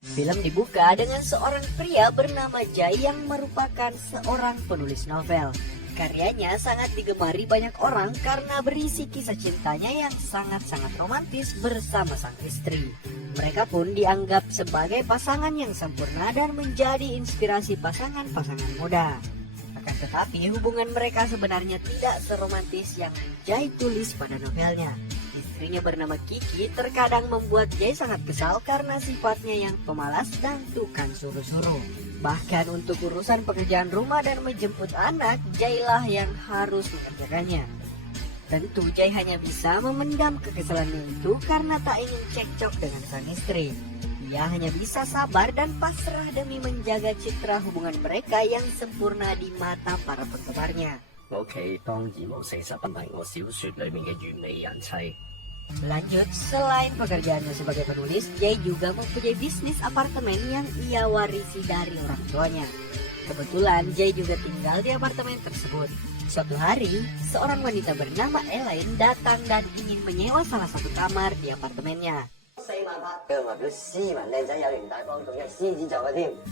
Film dibuka dengan seorang pria bernama Jai yang merupakan seorang penulis novel. Karyanya sangat digemari banyak orang karena berisi kisah cintanya yang sangat-sangat romantis bersama sang istri. Mereka pun dianggap sebagai pasangan yang sempurna dan menjadi inspirasi pasangan-pasangan muda. Akan tetapi hubungan mereka sebenarnya tidak seromantis yang Jai tulis pada novelnya. Istrinya bernama Kiki terkadang membuat Jai sangat kesal karena sifatnya yang pemalas dan tukang suruh-suruh. Bahkan untuk urusan pekerjaan rumah dan menjemput anak, Jai lah yang harus mengerjakannya. Tentu Jai hanya bisa memendam kekesalannya itu karena tak ingin cekcok dengan sang istri. Ia hanya bisa sabar dan pasrah demi menjaga citra hubungan mereka yang sempurna di mata para penggemarnya. 我屋企當然無四十，唔係我小説裏面嘅完美人妻。 Lanjut, selain pekerjaannya sebagai penulis, Jai juga mempunyai bisnis apartemen yang ia warisi dari orang tuanya. Kebetulan Jai juga tinggal di apartemen tersebut. Suatu hari, seorang wanita bernama Elaine datang dan ingin menyewa salah satu kamar di apartemennya.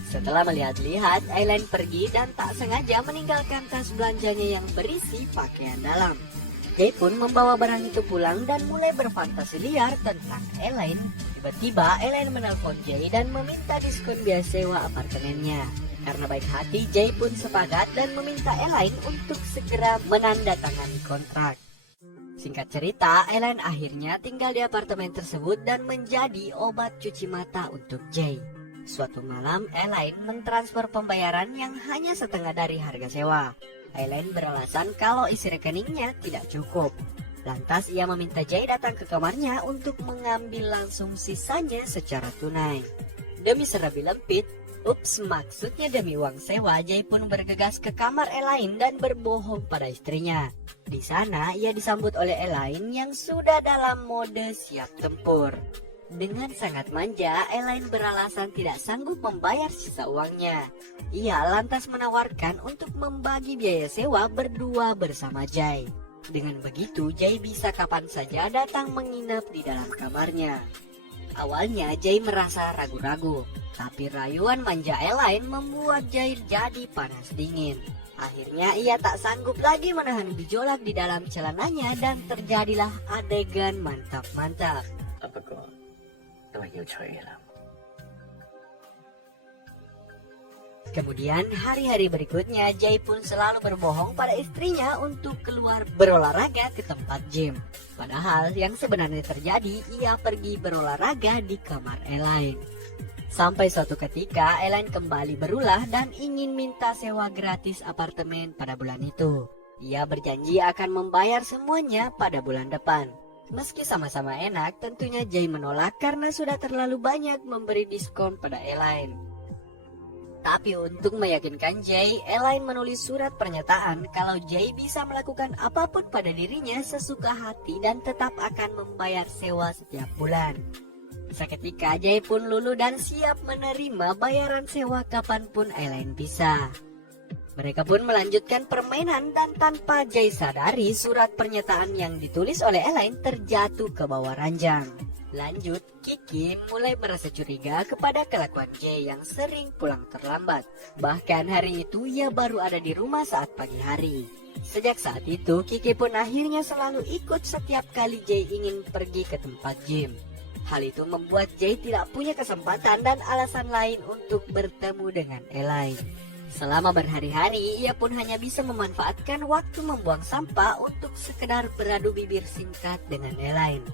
Setelah melihat-lihat, Elaine pergi dan tak sengaja meninggalkan tas belanjanya yang berisi pakaian dalam. Jai pun membawa barang itu pulang dan mulai berfantasi liar tentang Elaine. Tiba-tiba Elaine menelpon Jai dan meminta diskon biaya sewa apartemennya. Karena baik hati, Jai pun sepakat dan meminta Elaine untuk segera menandatangani kontrak. Singkat cerita, Elaine akhirnya tinggal di apartemen tersebut dan menjadi obat cuci mata untuk Jai. Suatu malam, Elaine mentransfer pembayaran yang hanya setengah dari harga sewa. Elaine beralasan kalau isi rekeningnya tidak cukup. Lantas ia meminta Jai datang ke kamarnya untuk mengambil langsung sisanya secara tunai. Demi serabi lempit, maksudnya demi uang sewa, Jai pun bergegas ke kamar Elaine dan berbohong pada istrinya. Di sana ia disambut oleh Elaine yang sudah dalam mode siap tempur. Dengan sangat manja, Elaine beralasan tidak sanggup membayar sisa uangnya. Ia lantas menawarkan untuk membagi biaya sewa berdua bersama Jai. Dengan begitu, Jai bisa kapan saja datang menginap di dalam kamarnya. Awalnya Jai merasa ragu-ragu, tapi rayuan manja Elaine membuat Jai jadi panas dingin. Akhirnya ia tak sanggup lagi menahan gejolak di dalam celananya dan terjadilah adegan mantap-mantap. Kemudian hari-hari berikutnya Jai pun selalu berbohong pada istrinya untuk keluar berolahraga ke tempat gym. Padahal yang sebenarnya terjadi, ia pergi berolahraga di kamar Elaine. Sampai suatu ketika Elaine kembali berulah dan ingin minta sewa gratis apartemen pada bulan itu. Ia berjanji akan membayar semuanya pada bulan depan. Meski sama-sama enak, tentunya Jai menolak karena sudah terlalu banyak memberi diskon pada Elaine. Tapi untuk meyakinkan Jai, Elaine menulis surat pernyataan kalau Jai bisa melakukan apapun pada dirinya sesuka hati dan tetap akan membayar sewa setiap bulan. Seketika Jai pun luluh dan siap menerima bayaran sewa kapanpun Elaine bisa. Mereka pun melanjutkan permainan dan tanpa Jai sadari surat pernyataan yang ditulis oleh Elaine terjatuh ke bawah ranjang. Lanjut, Kiki mulai merasa curiga kepada kelakuan Jai yang sering pulang terlambat. Bahkan hari itu ia baru ada di rumah saat pagi hari. Sejak saat itu, Kiki pun akhirnya selalu ikut setiap kali Jai ingin pergi ke tempat gym. Hal itu membuat Jai tidak punya kesempatan dan alasan lain untuk bertemu dengan Elaine. Selama berhari-hari, ia pun hanya bisa memanfaatkan waktu membuang sampah untuk sekedar beradu bibir singkat dengan Elaine.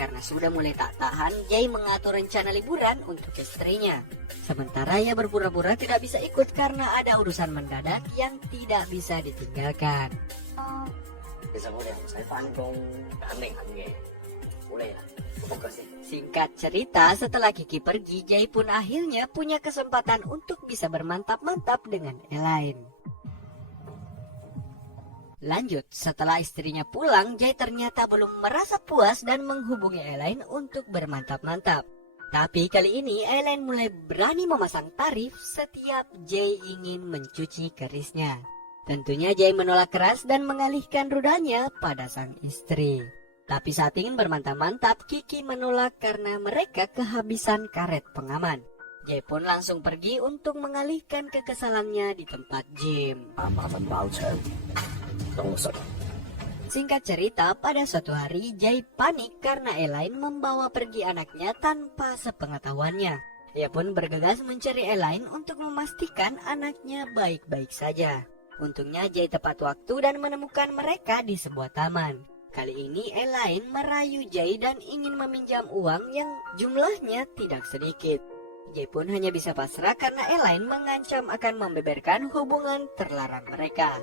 Karena sudah mulai tak tahan, Jai mengatur rencana liburan untuk istrinya. Sementara ia berpura-pura tidak bisa ikut karena ada urusan mendadak yang tidak bisa ditinggalkan. Singkat cerita, setelah Kiki pergi, Jai pun akhirnya punya kesempatan untuk bisa bermantap-mantap dengan Elaine. Lanjut, setelah istrinya pulang, Jai ternyata belum merasa puas dan menghubungi Elaine untuk bermantap-mantap. Tapi kali ini Elaine mulai berani memasang tarif setiap Jai ingin mencuci kerisnya. Tentunya Jai menolak keras dan mengalihkan rudalnya pada sang istri. Tapi saat ingin bermantap-mantap, Kiki menolak karena mereka kehabisan karet pengaman. Jay pun langsung pergi untuk mengalihkan kekesalannya di tempat gym. 麻煩包場，等我實。 Singkat cerita, pada suatu hari Jay panik karena Elaine membawa pergi anaknya tanpa sepengetahuannya. Ia pun bergegas mencari Elaine untuk memastikan anaknya baik-baik saja. Untungnya Jay tepat waktu dan menemukan mereka di sebuah taman. Kali ini Elaine merayu Jay dan ingin meminjam uang yang jumlahnya tidak sedikit. Jay pun hanya bisa pasrah karena Elaine mengancam akan membeberkan hubungan terlarang mereka.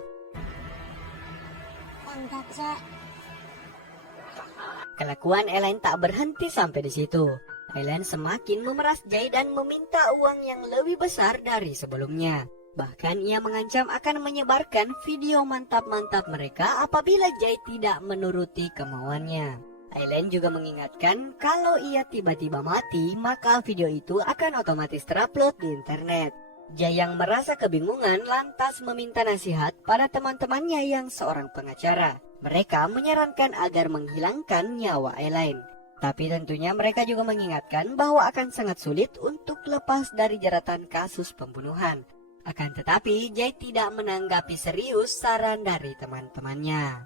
Kelakuan Elaine tak berhenti sampai di situ. Elaine semakin memeras Jay dan meminta uang yang lebih besar dari sebelumnya. Bahkan ia mengancam akan menyebarkan video mantap-mantap mereka apabila Jay tidak menuruti kemauannya. Elaine juga mengingatkan kalau ia tiba-tiba mati, maka video itu akan otomatis terupload di internet. Jay yang merasa kebingungan lantas meminta nasihat pada teman-temannya yang seorang pengacara. Mereka menyarankan agar menghilangkan nyawa Elaine. Tapi tentunya mereka juga mengingatkan bahwa akan sangat sulit untuk lepas dari jeratan kasus pembunuhan. Akan tetapi, Jay tidak menanggapi serius saran dari teman-temannya.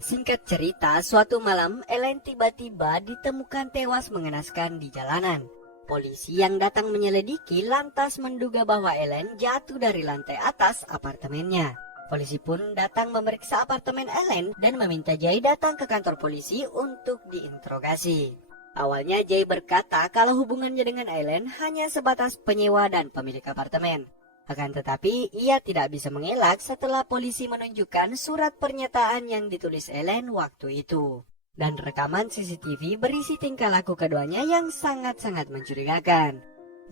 Singkat cerita, suatu malam Elaine tiba-tiba ditemukan tewas mengenaskan di jalanan. Polisi yang datang menyelidiki lantas menduga bahwa Elaine jatuh dari lantai atas apartemennya. Polisi pun datang memeriksa apartemen Elaine dan meminta Jay datang ke kantor polisi untuk diinterogasi. Awalnya Jay berkata kalau hubungannya dengan Elaine hanya sebatas penyewa dan pemilik apartemen. Akan tetapi ia tidak bisa mengelak setelah polisi menunjukkan surat pernyataan yang ditulis Elaine waktu itu. Dan rekaman CCTV berisi tingkah laku keduanya yang sangat-sangat mencurigakan.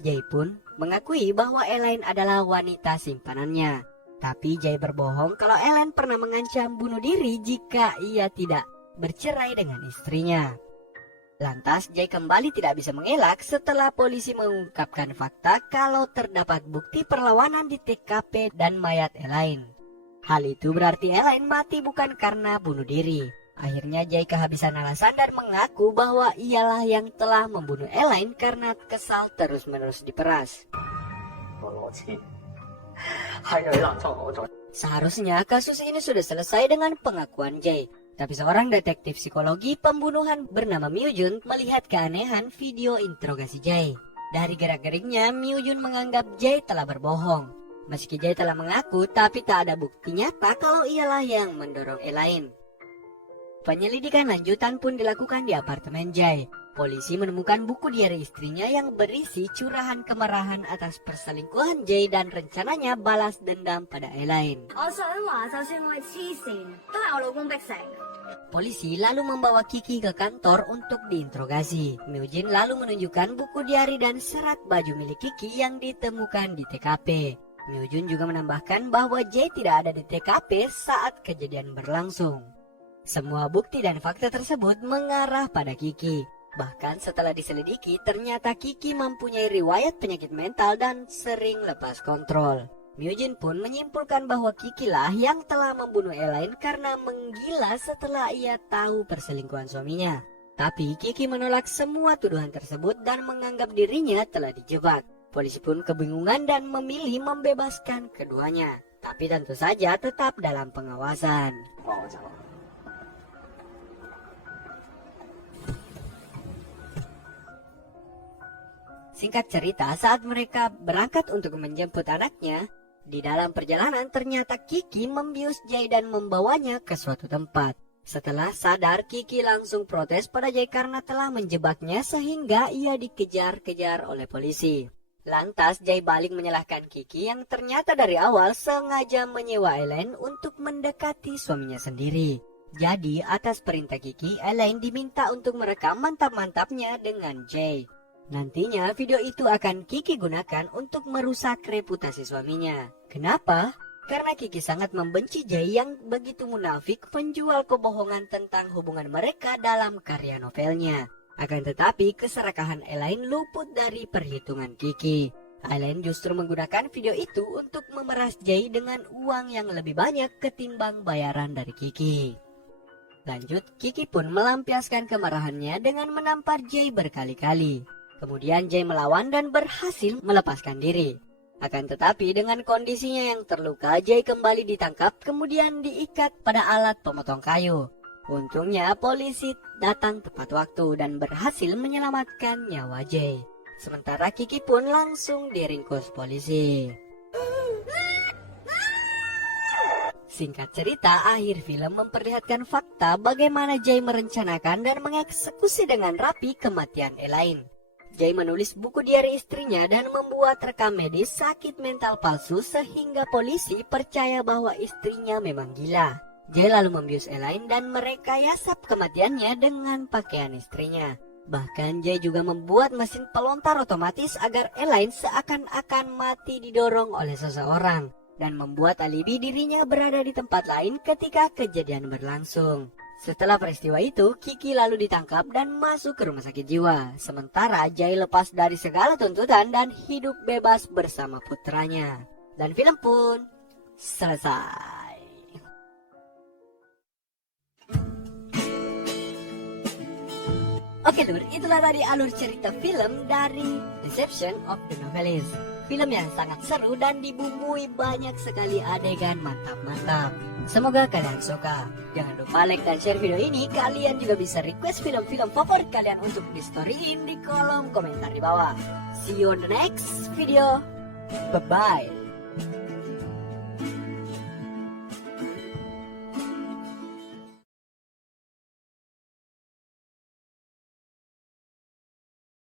Jay pun mengakui bahwa Elaine adalah wanita simpanannya. Tapi Jay berbohong kalau Elaine pernah mengancam bunuh diri jika ia tidak bercerai dengan istrinya. Lantas Jay kembali tidak bisa mengelak setelah polisi mengungkapkan fakta kalau terdapat bukti perlawanan di TKP dan mayat Elaine. Hal itu berarti Elaine mati bukan karena bunuh diri. Akhirnya Jay kehabisan alasan dan mengaku bahwa ialah yang telah membunuh Elaine karena kesal terus-menerus diperas. Seharusnya kasus ini sudah selesai dengan pengakuan Jay. Tapi seorang detektif psikologi pembunuhan bernama Myo Jun melihat keanehan video interogasi Jay. Dari gerak-geriknya, Myo Jun menganggap Jay telah berbohong. Meski Jay telah mengaku, tapi tak ada bukti nyata kalau ialah yang mendorong Elaine. Penyelidikan lanjutan pun dilakukan di apartemen Jay. Polisi menemukan buku diari istrinya yang berisi curahan kemarahan atas perselingkuhan Jay dan rencananya balas dendam pada Elaine. Polisi lalu membawa Kiki ke kantor untuk diinterogasi. Myo Jin lalu menunjukkan buku diari dan serat baju milik Kiki yang ditemukan di TKP. Myo Jin juga menambahkan bahwa Jay tidak ada di TKP saat kejadian berlangsung. Semua bukti dan fakta tersebut mengarah pada Kiki. Bahkan setelah diselidiki, ternyata Kiki mempunyai riwayat penyakit mental dan sering lepas kontrol. Myo Jin pun menyimpulkan bahwa Kiki lah yang telah membunuh Elaine karena menggila setelah ia tahu perselingkuhan suaminya. Tapi Kiki menolak semua tuduhan tersebut dan menganggap dirinya telah dijebak. Polisi pun kebingungan dan memilih membebaskan keduanya. Tapi tentu saja tetap dalam pengawasan. Singkat cerita, saat mereka berangkat untuk menjemput anaknya, di dalam perjalanan ternyata Kiki membius Jay dan membawanya ke suatu tempat. Setelah sadar, Kiki langsung protes pada Jay karena telah menjebaknya sehingga ia dikejar-kejar oleh polisi. Lantas Jay balik menyalahkan Kiki yang ternyata dari awal sengaja menyewa Elaine untuk mendekati suaminya sendiri. Jadi atas perintah Kiki, Elaine diminta untuk merekam mantap-mantapnya dengan Jay. Nantinya video itu akan Kiki gunakan untuk merusak reputasi suaminya. Kenapa? Karena Kiki sangat membenci Jay yang begitu munafik menjual kebohongan tentang hubungan mereka dalam karya novelnya. Akan tetapi keserakahan Elaine luput dari perhitungan Kiki. Elaine justru menggunakan video itu untuk memeras Jay dengan uang yang lebih banyak ketimbang bayaran dari Kiki. Lanjut, Kiki pun melampiaskan kemarahannya dengan menampar Jay berkali-kali. Kemudian Jay melawan dan berhasil melepaskan diri. Akan tetapi dengan kondisinya yang terluka, Jay kembali ditangkap kemudian diikat pada alat pemotong kayu. Untungnya polisi datang tepat waktu dan berhasil menyelamatkan nyawa Jay. Sementara Kiki pun langsung diringkus polisi. Singkat cerita, akhir film memperlihatkan fakta bagaimana Jay merencanakan dan mengeksekusi dengan rapi kematian Elaine. Jay menulis buku diari istrinya dan membuat rekam medis sakit mental palsu sehingga polisi percaya bahwa istrinya memang gila. Jay lalu membius Elaine dan merekayasa kematiannya dengan pakaian istrinya. Bahkan Jay juga membuat mesin pelontar otomatis agar Elaine seakan-akan mati didorong oleh seseorang, dan membuat alibi dirinya berada di tempat lain ketika kejadian berlangsung. Setelah peristiwa itu, Kiki lalu ditangkap dan masuk ke rumah sakit jiwa. Sementara Jay lepas dari segala tuntutan dan hidup bebas bersama putranya. Dan film pun selesai. Oke Lur, itulah tadi alur cerita film dari Deception of the Novelist. Film yang sangat seru dan dibumbui banyak sekali adegan mantap-mantap. Semoga kalian suka. Jangan lupa like dan share video ini. Kalian juga bisa request film-film favorit kalian untuk di storyin di kolom komentar di bawah. See you on the next video. Bye-bye.